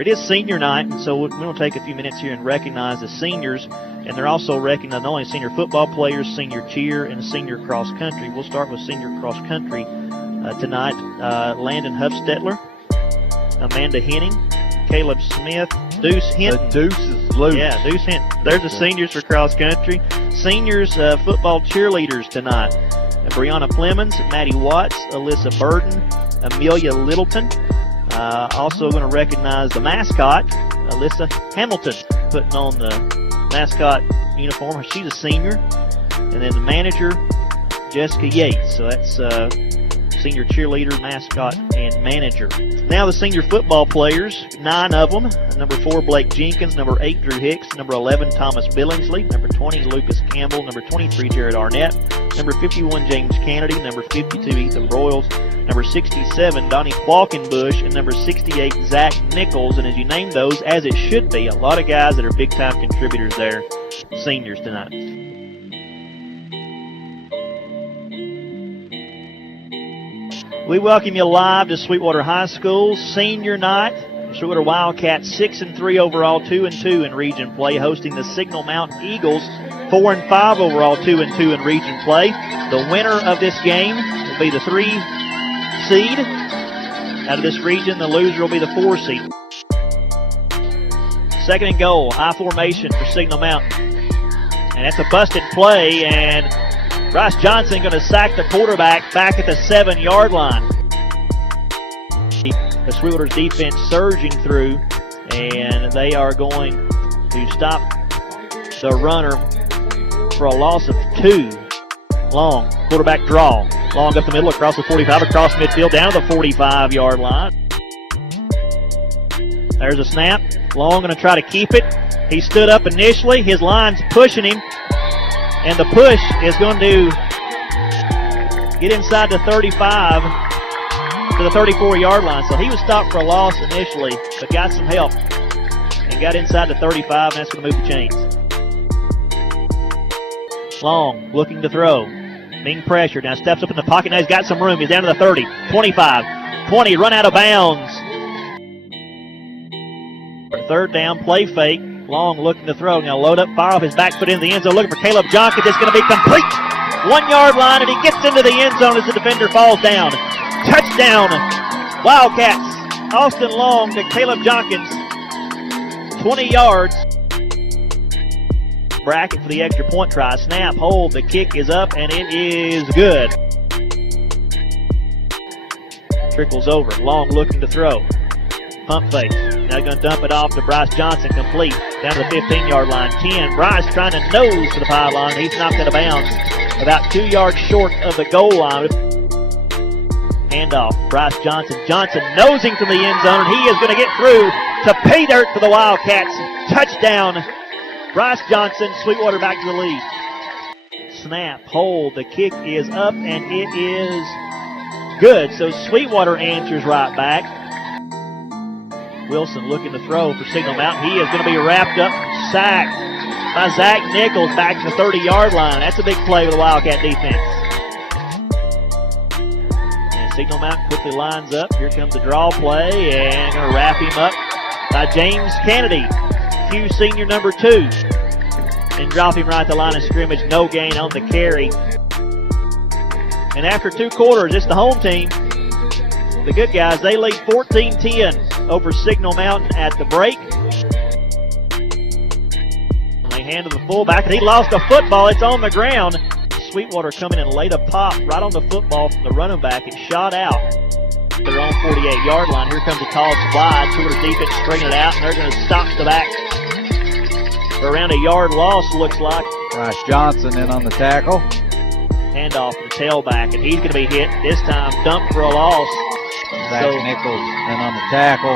It is senior night, and so we're going to take a few minutes here and recognize the seniors, and they're also recognizing not only senior football players, senior cheer, and senior cross country. We'll start with senior cross country tonight. Landon Huffstetler, Amanda Henning, Caleb Smith, Deuce Hinton. The Deuce is loose. Yeah, Deuce Hinton. There's the seniors for cross country. Seniors football cheerleaders tonight. Brianna Clemens, Maddie Watts, Alyssa Burden, Amelia Littleton. Also going to recognize the mascot, Alyssa Hamilton, putting on the mascot uniform. She's a senior. And then the manager, Jessica Yates. So that's senior cheerleader, mascot, and manager. Now the senior football players, 9 of them. Number 4, Blake Jenkins. Number 8, Drew Hicks. Number 11, Thomas Billingsley. Number 20, Lucas Campbell. Number 23, Jared Arnett. Number 51, James Kennedy. Number 52, Ethan Broyles. Number 67, Donnie Qualkenbush. And number 68, Zach Nichols. And as you name those, as it should be, a lot of guys that are big-time contributors there, seniors tonight. We welcome you live to Sweetwater High School senior night. Sweetwater Wildcats 6-3 overall, 2-2 in region play, hosting the Signal Mountain Eagles 4-5 overall, 2-2 in region play. The winner of this game will be the 3 seed out of this region. The loser will be the 4 seed. 2nd and goal, high formation for Signal Mountain, and that's a busted play, and Bryce Johnson going to sack the quarterback back at the 7-yard line. The Sweetwater's defense surging through, and they are going to stop the runner for a loss of 2. Long, quarterback draw. Long up the middle, across the 45, across midfield, down to the 45-yard line. There's a snap. Long going to try to keep it. He stood up initially. His line's pushing him. And the push is going to get inside the 35 to the 34-yard line. So he was stopped for a loss initially, but got some help and got inside the 35, and that's going to move the chains. Long looking to throw. Being pressured. Now steps up in the pocket. Now he's got some room. He's down to the 30, 25, 20, run out of bounds. 3rd down, play fake. Long looking to throw. Now load up, fire off his back foot into the end zone, looking for Caleb Jonkins. It's going to be complete. 1-yard line, and he gets into the end zone as the defender falls down. Touchdown, Wildcats. Austin Long to Caleb Jonkins. 20 yards. Bracket for the extra point try. Snap, hold, the kick is up, and it is good. Trickles over. Long looking to throw. Pump fake. Now going to dump it off to Bryce Johnson, complete. Down to the 15-yard line. 10. Bryce trying to nose for the pylon. He's knocked out of bounds about 2 yards short of the goal line. Handoff. Bryce Johnson. Johnson nosing from the end zone, and he is going to get through to pay dirt for the Wildcats. Touchdown. Bryce Johnson, Sweetwater back to the lead. Snap, hold, the kick is up, and it is good. So Sweetwater answers right back. Wilson looking to throw for Signal Mountain. He is going to be wrapped up, sacked by Zach Nichols back to the 30-yard line. That's a big play with the Wildcat defense. And Signal Mountain quickly lines up. Here comes the draw play, and going to wrap him up by James Kennedy. Q senior number 2, and drop him right at the line of scrimmage. No gain on the carry. And after 2 quarters, it's the home team. The good guys, they lead 14-10 over Signal Mountain at the break. And they hand to the fullback, and he lost the football. It's on the ground. Sweetwater coming and laid a pop right on the football from the running back. It shot out. Their own 48-yard line. Here comes a call slide. Sweewater's defense straighten it out, and they're going to stop the back for around a yard loss, looks like. Bryce Johnson in on the tackle. Handoff to the tailback, and he's going to be hit. This time dumped for a loss. Zach Nichols in on the tackle.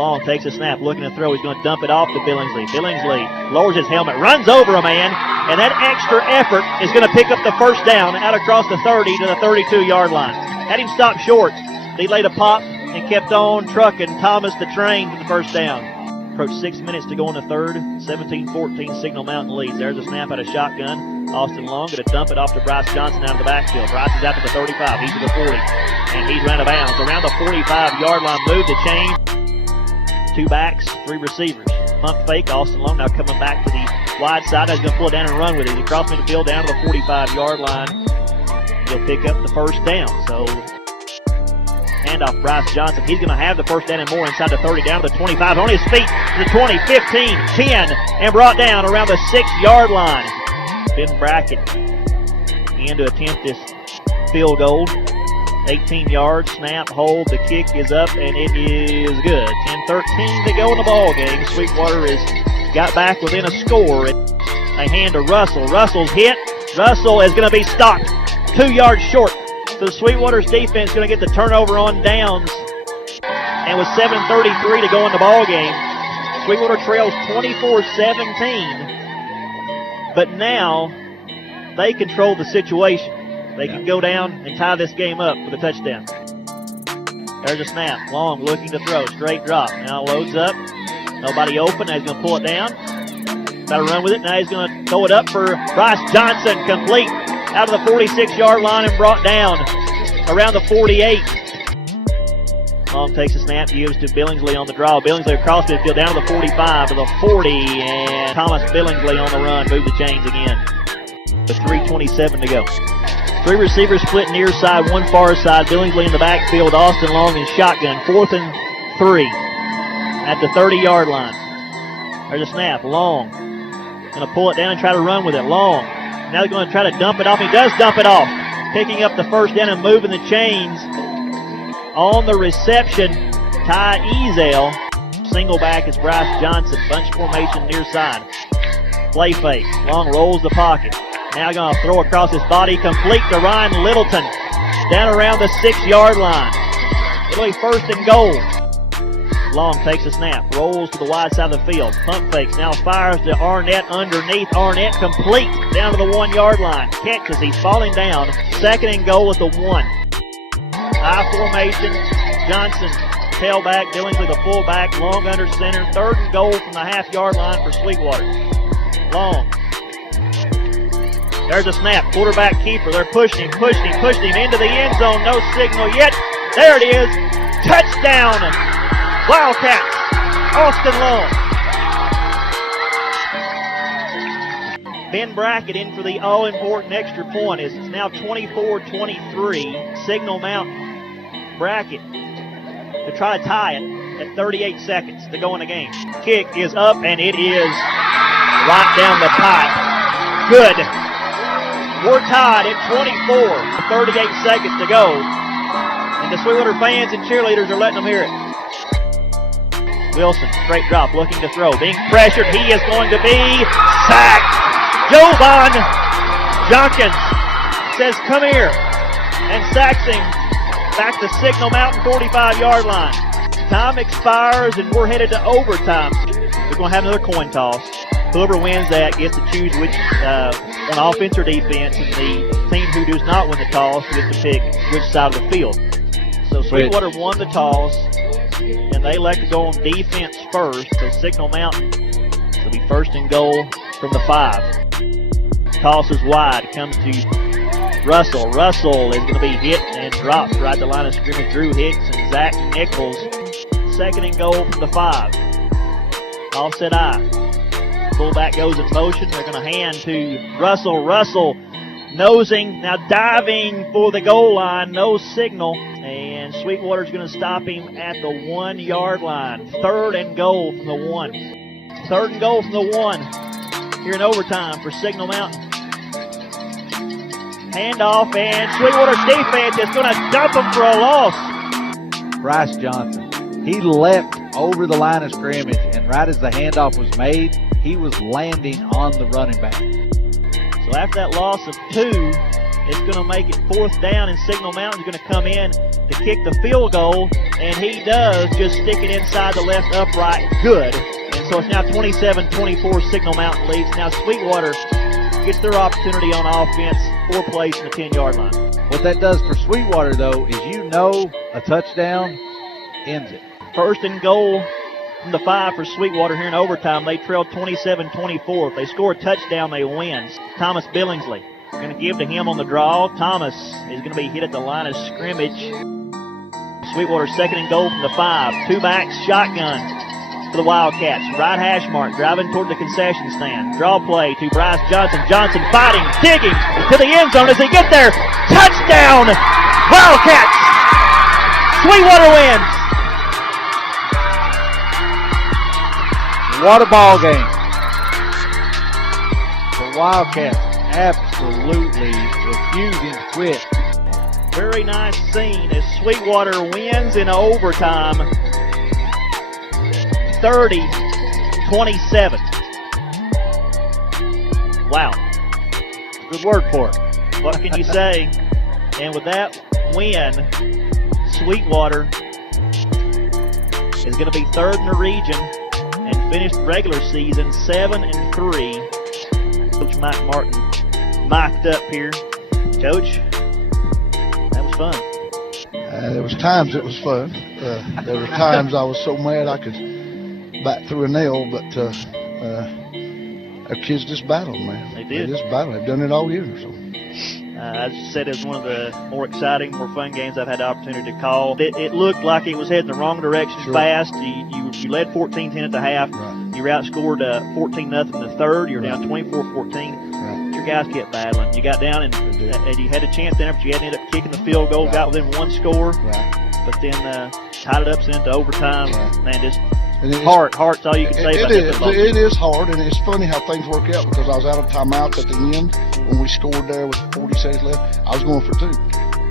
Long takes a snap, looking to throw. He's going to dump it off to Billingsley. Billingsley lowers his helmet, runs over a man, and that extra effort is going to pick up the 1st down out across the 30 to the 32-yard line. Had him stop short. He laid a pop and kept on trucking Thomas the Train to the 1st down. Approach 6 minutes to go in the 3rd. 17-14 Signal Mountain leads. There's a snap out of shotgun. Austin Long going to dump it off to Bryce Johnson out of the backfield. Bryce is out to the 35. He's to the 40. And he's run out of bounds. Around the 45-yard line. Move the chain. two backs, three receivers. Pump fake, Austin Long now coming back to the wide side. He's going to pull it down and run with it. He crosses midfield down to the 45-yard line. He'll pick up the first down. So handoff Bryce Johnson. He's going to have the first down and more inside the 30, down to the 25. On his feet to the 20, 15, 10, and brought down around the 6-yard line. Ben Brackett in to attempt this field goal. 18 yards, snap, hold, the kick is up, and it is good. 10-13 to go in the ball game. Sweetwater has got back within a score. They hand to Russell. Russell's hit. Russell is going to be stopped 2 yards short. So Sweetwater's defense is going to get the turnover on downs. And with 7:33 to go in the ball game, Sweetwater trails 24-17. But now they control the situation. They can go down and tie this game up with a touchdown. There's a snap. Long looking to throw. Straight drop. Now loads up. Nobody open. Now he's going to pull it down. Got to run with it. Now he's going to throw it up for Bryce Johnson. Complete out of the 46-yard line and brought down around the 48. Long takes a snap. Gives to Billingsley on the draw. Billingsley across midfield down to the 45 to the 40. And Thomas Billingsley on the run. Move the chains again. With 3:27 to go. Three receivers split near side, one far side. Billingsley in the backfield. Austin Long in shotgun. 4th and 3 at the 30-yard line. There's a snap. Long going to pull it down and try to run with it. Long now they're going to try to dump it off. He does dump it off. Picking up the first down and moving the chains on the reception. Ty Ezel. Single back is Bryce Johnson. Bunch formation near side. Play fake. Long rolls the pocket. Now going to throw across his body, complete to Ryan Littleton, down around the 6-yard line. It'll be 1st and goal. Long takes a snap, rolls to the wide side of the field. Pump fakes, now fires to Arnett underneath. Arnett complete down to the 1-yard line. Catches, he's falling down. 2nd and goal at the 1. High formation, Johnson tailback, Billingsley the fullback, Long under center. 3rd and goal from the half-yard line for Sweetwater. Long. There's a snap. Quarterback keeper. They're pushing him into the end zone. No signal yet. There it is. Touchdown. Wildcats. Austin Long. Ben Brackett in for the all-important extra point. It's now 24-23. Signal Mountain. Brackett to try to tie it at 38 seconds to go in the game. Kick is up, and it is right down the pipe. Good. We're tied at 24, 38 seconds to go. And the Sweetwater fans and cheerleaders are letting them hear it. Wilson, straight drop, looking to throw. Being pressured, he is going to be sacked. Jovan Jenkins says, come here, and sacks him back to Signal Mountain 45-yard line. Time expires, and we're headed to overtime. We're going to have another coin toss. Whoever wins that gets to choose which on offense or defense, and the team who does not win the toss gets to pick which side of the field. So Sweetwater won the toss, and they elect to go on defense first. So Signal Mountain will be 1st and goal from the 5. Toss is wide, comes to Russell. Russell is going to be hit and dropped right at the line of scrimmage. Drew Hicks and Zach Nichols. 2nd and goal from the 5. Offset I. Fullback goes in motion. They're going to hand to Russell. Russell nosing, now diving for the goal line. No signal. And Sweetwater's going to stop him at the 1-yard line. 3rd and goal from the 1. 3rd and goal from the 1 here in overtime for Signal Mountain. Handoff, and Sweetwater's defense is going to dump him for a loss. Bryce Johnson. He leapt over the line of scrimmage, and right as the handoff was made, he was landing on the running back. So after that loss of 2, it's going to make it 4th down, and Signal Mountain's going to come in to kick the field goal, and he does, just stick it inside the left upright. Good. And so it's now 27-24, Signal Mountain leads. Now Sweetwater gets their opportunity on offense, 4 plays from the 10-yard line. What that does for Sweetwater, though, is a touchdown ends it. 1st and goal from the 5 for Sweetwater here in overtime. They trailed 27-24. If they score a touchdown, they win. Thomas Billingsley going to give to him on the draw. Thomas is going to be hit at the line of scrimmage. Sweetwater 2nd and goal from the 5. 2 backs, shotgun. for the Wildcats. Right hash mark, driving toward the concession stand. Draw play to Bryce Johnson. Johnson fighting, digging to the end zone as he gets there. Touchdown, Wildcats! Sweetwater wins. What a ball game. The Wildcats absolutely refusing to quit. Very nice scene as Sweetwater wins in overtime, 30-27. Wow. Good word for it. What can you say? And with that win, Sweetwater is going to be third in the region and finished regular season 7-3. Coach Mike Martin mic'd up here. Coach, that was fun. There was times it was fun. There were times I was so mad I could back through a nail, but our kids just battled, man. They did. They just battled. They've done it all year. So. I just said it was one of the more exciting, more fun games I've had the opportunity to call. It looked like it was heading the wrong direction fast. You led 14-10 at the half. Right. You were outscored 14-0 in the third. You were down 24-14. Right. Your guys kept battling. You got down and you had a chance there, but you ended up kicking the field goal, got within one score. Right. But then tied it up, sent it to overtime. Right. Man, just heart's all you can say about that. It is hard, and it's funny how things work out because I was out of timeouts at the end when we scored there with 40 seconds left. I was going for two.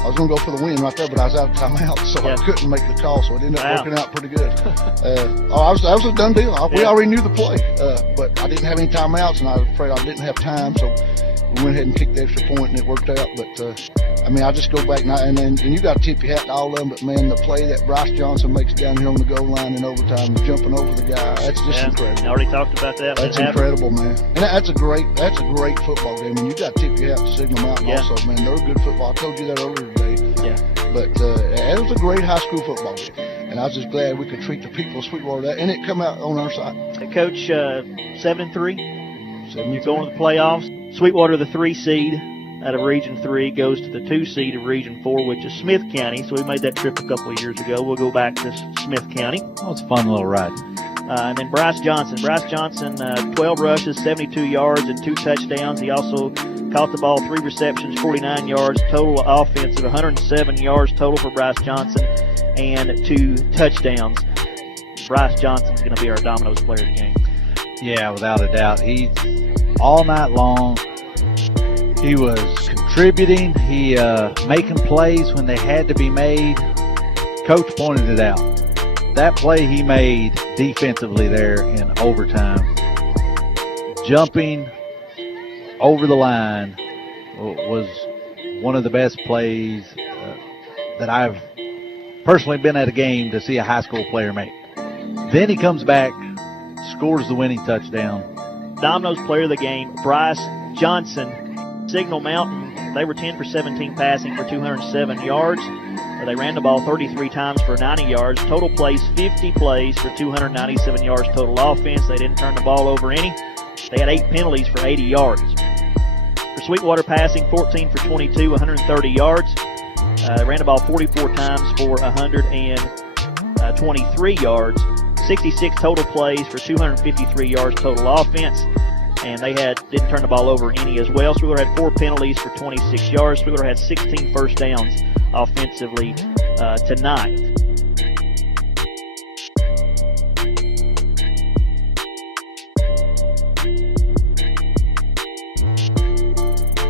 I was going to go for the win right there, but I was out of timeout, so I couldn't make the call, so it ended up working out pretty good. That was a done deal. We already knew the play, but I didn't have any timeouts, and I was afraid I didn't have time, so we went ahead and kicked the extra point, and it worked out. But, I just go back now, and you got to tip your hat to all of them, but, man, the play that Bryce Johnson makes down here on the goal line in overtime, jumping over the guy, that's just incredible. I already talked about that. That's incredible, man. And that's a great football game. And you got to tip your hat to Signal Mountain also, man. They're good football. I told you that earlier today. Yeah. But it was a great high school football game. And I was just glad we could treat the people of Sweetwater that. And it come out on our side. Coach, 7-3. You're going to the playoffs. Sweetwater, the 3 seed out of Region 3, goes to the 2 seed of Region 4, which is Smith County. So we made that trip a couple of years ago. We'll go back to Smith County. Oh, it's a fun little ride. And then Bryce Johnson. 12 rushes, 72 yards, and 2 touchdowns. He also caught the ball, 3 receptions, 49 yards. Total offense of 107 yards total for Bryce Johnson and 2 touchdowns. Bryce Johnson's going to be our Dominoes player of the game. Yeah, without a doubt. He's all night long. He was contributing. He making plays when they had to be made. Coach pointed it out. That play he made defensively there in overtime, jumping over the line, was one of the best plays that I've personally been at a game to see a high school player make. Then he comes back, scores the winning touchdown. Dominoes player of the game, Bryce Johnson. Signal Mountain, they were 10 for 17 passing for 207 yards. They ran the ball 33 times for 90 yards. Total plays, 50 plays for 297 yards total offense. They didn't turn the ball over any. They had 8 penalties for 80 yards. For Sweetwater passing, 14 for 22, 130 yards. They ran the ball 44 times for 123 yards. 66 total plays for 253 yards total offense. And they didn't turn the ball over any as well. Sweetwater had 4 penalties for 26 yards. Sweetwater had 16 first downs offensively tonight.